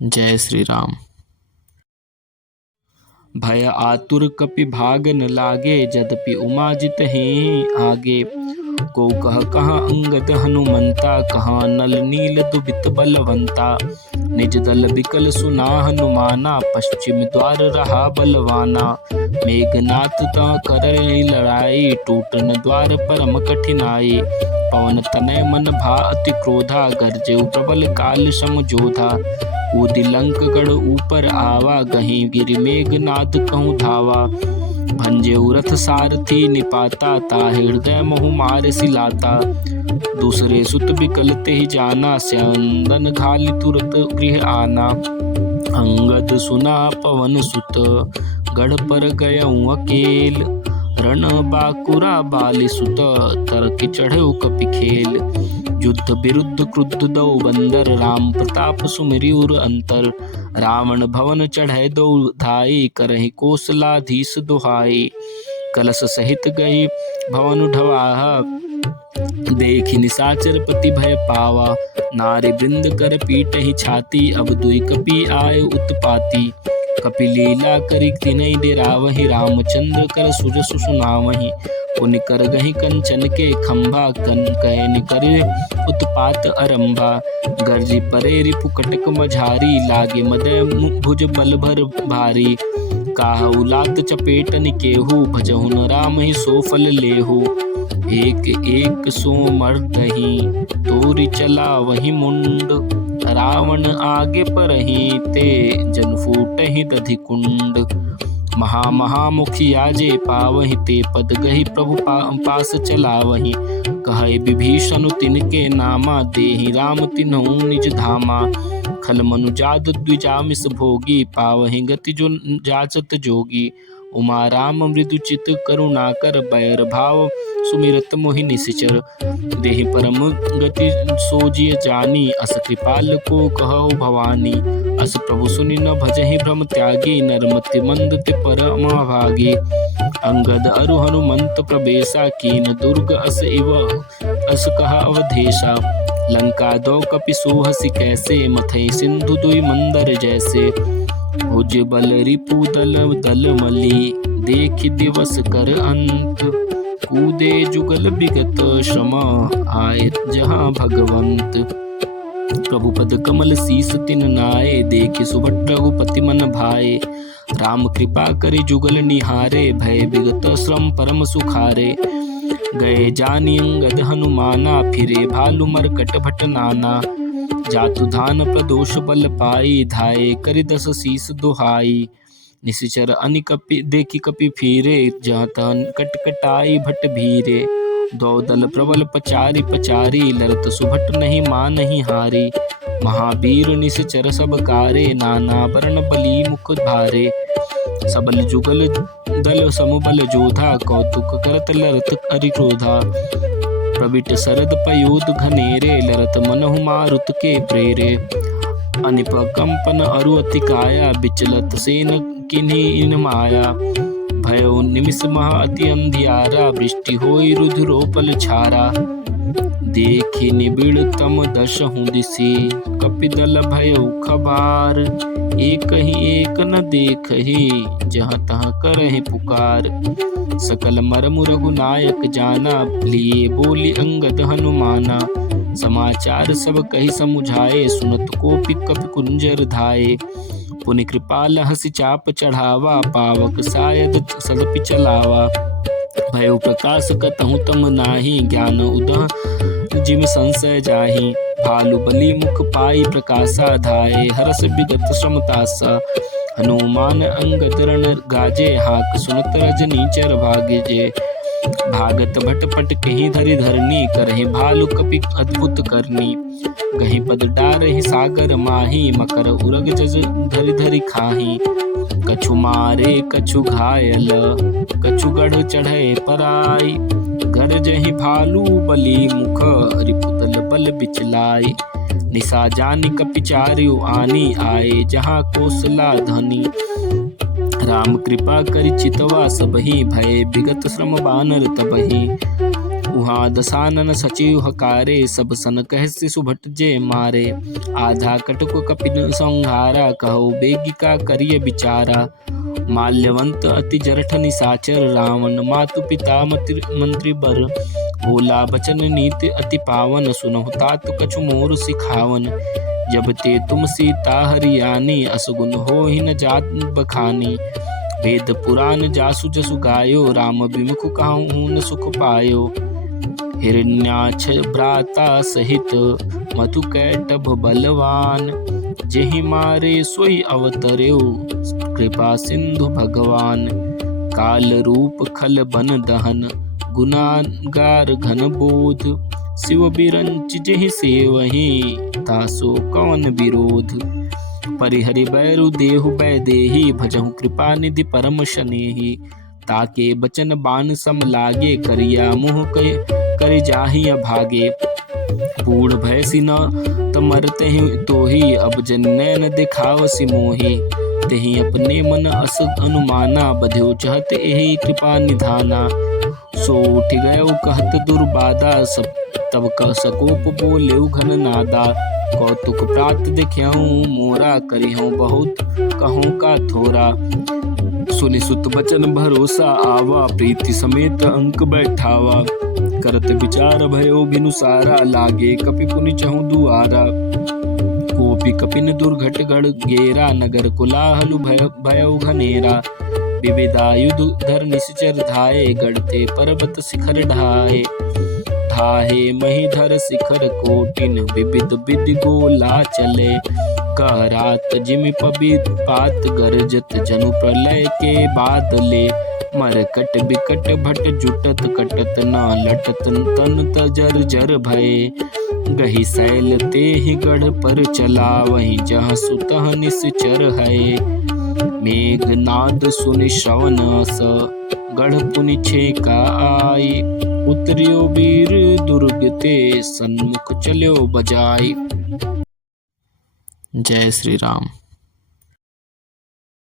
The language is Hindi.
जय श्री राम। भय आतुर कपि भाग न लागे, यद्यपि उमा जित हैं आगे। को कह कहाँ अंगद हनुमंता, कहाँ नल नील दुबित बलवंता। निज दल बिकल सुना हनुमाना, पश्चिम द्वार रहा बलवाना। मेघनाथ ता कर लड़ाई, टूटन द्वार परम कठिनाई। पवन तनय मन भा अति क्रोधा, गरजे प्रबल काल सम जोधा। कूदि लंक गढ़ ऊपर आवा, गहीं गिरि मेघनाद कहूँ धावा। भंजे रथ सारथी निपाता, ताहि हृदय महु मार सिलाता। दूसरे सुत बिकल तेहि जाना, स्यंदन घालि तुरत गृह आना। अंगद सुना पवन सुत, गढ़ पर गयऊँ अकेल। रण बाकुरा बाली सुत, तरक चढ़ऊ कपि खेल। युद्ध विरुद्ध क्रुद्ध दो बंदर, राम प्रताप सुमिरिउर अंतर। रावण भवन चढ़ै दो धाई, करहि कौशलाधीश दुहाई। कलश सहित गई भवन ढवाहा, देखि निशाचर पति भय पावा। नारी वृंद कर पीटहि छाती, अब दुई कपि आए उत्पाती। कपि लीला करि तिनहि डेरावहि, रामचंद्र कर सुजसु सुनावहि। पुनि कर गहि कंचन के खंभा, कन कहनि करे उत्पात अरंभा। गर्जी परे रिपु कटक मझारी, लागे मदय भुज बल भर भारी। काहू लात चपेटन केहू, भजहु न राम ही सो फल लेहू। एक एक सो मर्दहि, तोरि चला वही मुंड। रावण आगे परहि, ते जन फूटहि दधि कुंड। महामुखिया जे पावहि, ते पद गहि प्रभु पास चलावहि। कहै विभीषण तिनके नामा, देहि राम तिन्हु निज धामा। खल मनुजाद द्विजामिस भोगी, पावहि गति जो जाचत जोगी। उमा राम मृदु चित करुणाकर, बैर भाव सुमिरत मोहि निशिचर। देहि परम गति सोजिय जानी, अस कृपाल को कहौ भवानी। अस प्रभु सुनि न भजहि भ्रम त्यागी, नरमति मंद ते परम भागी। अंगद अरु हनुमंत प्रवेशा, कीन दुर्ग अस इव अस कहा अवधेशा। लंका दो कपि सोहसि कैसे, मथै सिंधु दुई मंदर जैसे। भुज बल रिपु दल दल मली, देखि दिवस कर अंत। कूदे जुगल बिगत श्रम, आए जहाँ भगवंत। प्रभु पद कमल शीस तिन नाये, देखि सुभट रघुपति मन भाए। राम कृपा करि जुगल निहारे, भय बिगत श्रम परम सुखारे। गए जानि अंगद हनुमाना, फिरे भालु मरकट भट नाना। जातु धान प्रदोष बल पाई, धाये करि दस शीस दुहाई। निशिचर अनि कपि देखि कपि फिरे, जहाँ तहाँ कटकटाई भट भीरे। दो दल प्रबल पचारी पचारी, लरत सुभट नहीं मानहि हारी। महावीर निशिचर सब कारे, नाना वरण बली मुख भारे। सबल जुगल दल समबल जोधा, कौतुक करत लरत अरि क्रोधा। प्रविट सरद पयोध घनेरे, लरत मनहु मारुत के प्रेरे। अनिप कंपन अरु अति काया, बिचलत सेन किन्हीं माया। भयो निमिष महा अति अंधियारा, वृष्टि होई रुधिरोपल छारा। देखि निबिड़ तम दशहु दिशि, कपिदल भयउ खबार। एक ही एक न देखहि, जहाँ तहाँ करहि पुकार। सकल मरमु रघुनायक जाना, लिए बोली अंगद हनुमाना। समाचार सब कहि समुझाए, सुनत कोपि कपि कुंजर धाये। पुनि कृपाल हसि चाप चढ़ावा, पावक सायद सदपि चलावा। भयो प्रकाश कतहु तम नाही, ज्ञान उदह जिम संशय जाहि। भालु बली मुख पाई प्रकाशा, धाये हरस विगत श्रमतासा। हनुमान अंगद रण गाजे, हाक सुनत रजनी चर भागे जे। भागत भट पट कहीं धरि धरनी, करहि भालु कपि अद्भुत करनी। गहि पद डारहि सागर माही, मकर उरग जज धरि धरि खाही। कछु मारे कछु घायल, कछु गढ़ चढ़े पराई। गरजहि भालु बली मुख, रिपुदल बल बिचलाई। निशा जानि कपि चारु आनी, आए जहाँ कौशला धनी। राम कृपा करि चितवा सबहि, भय विगत श्रम बानर तबहि। उहाँ दसानन सचिव हकारे, सब सन कहसि सुभट जे मारे। आधा कटक कपिन संहारा, कहो बेगिका करिय विचारा। माल्यवंत अति जरठ निसाचर, रावण मातु पिता मंत्री बर। बोला बचन नीति अति पावन, सुनहु तात कछु मोर सिखावन। जब ते तुम सीता हरियाणी, असगुन होहि न जात बखानी। वेद पुराण जासु जसु गायो, राम विमुख कहूँ न सुख पायो। हिरण्याक्ष भ्राता सहित मधुकैटभ बलवान, जेहि मारे सोई अवतर्यो कृपा सिंधु भगवान। काल रूप खल बन दहन, गुनागार घन बोध। शिव बिरंच जेहि सेवहि, तासो कौन विरोध। परिहरि बैरु देहु बैदेही, भजहु कृपा निधि परम शनेही। ताके बचन बाण सम लागे, करिया मुँह करि जाहि अभागे। बूढ़ भैसि न तमरतेहि तोहि, अब जन नैन दिखावसि मोहि। तेहि अपने मन अस अनुमाना, बध्यो चहत एहि कृपा निधाना। सो उठ गयो कहत दुर्बादा, सब तब सकोप बोलेउ घन नादा। कौतुक प्रात देखियहु मोरा, करिहु बहुत कहूँ का थोरा। सुनि सुत बचन भरोसा आवा, प्रीति समेत अंक बैठावा। करत विचार भयो बिनुसारा, लागे कपि पुनि चहु दुआरा। कोपि कपिन दुर्घट गढ़ गेरा, नगर कोलाहल भयो घनेरा। विविधायुध धर निश्चर धाये, गढ़ते पर्वत शिखर ढाये। ढाहे महीधर शिखर कोटिन, विविध विधि गोला चले। कहरात जिमि पात गरजत, जनु प्रलय के बादले। मरकट बिकट भट जुटत, कटत न लटत तन तजर जर भये। गहि शैल तेहि गढ़ पर चला, वहीं जहाँ सुतह निश्चर है। मेघनाद सुनि श्रवण अस, गढ़ पुनि छेका आई। उतरियो वीर दुर्ग ते, सन्मुख चल्यो बजाई। जय श्री राम।